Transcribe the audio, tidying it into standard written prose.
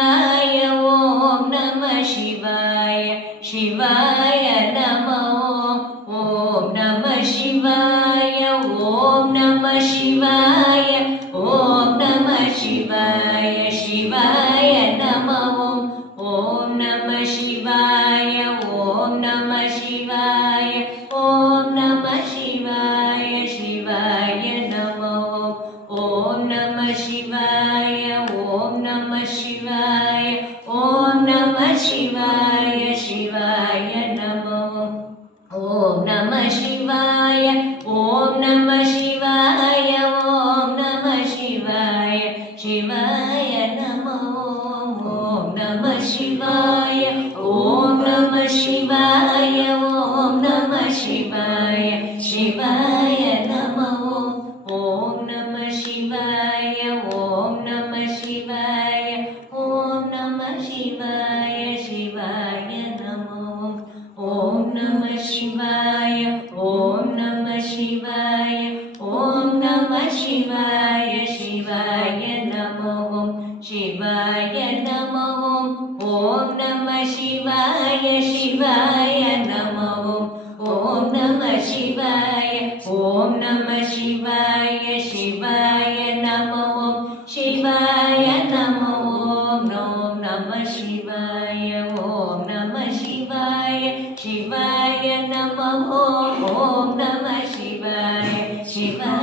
ॐ नमः शिवाय शिवाय नमः ॐ नमः शिवाय ॐ नमः शिवाय ॐ नमः शिवाय शिवाय नमः ॐ नमः शिवाय ॐ नमः शिवाय ॐ नमः शिवाय शिवाय नमः ॐ नमः शिवाय ॐ नमः शिवाय ॐ नमः शिवाय शिवाय नमः ॐ नमः शिवाय ॐ नमः शिवाय ॐ नमः शिवाय शिवाय नमः ॐ नमः शिवाय ॐ नमः शिवाय ॐ नमः शिवाय शिवाय नमः ॐ नमः शिवाय ॐ नमः शिवाय ॐ नमः शिवाय शिवाय नमः ॐ नमः शिवाय ॐ नमः शिवाय ॐ नमः शिवाय शिवाय नमः शिवाय नमः ॐ नमः शिवाय शिवाय नमः ॐ नमः शिवाय ॐ नमः शिवाय शिवाय नमः शिवाय नमः ॐ नमः शिवाय ॐ नमः शिवाय शिवाय नमः ॐ नमः शिवाय शिवाय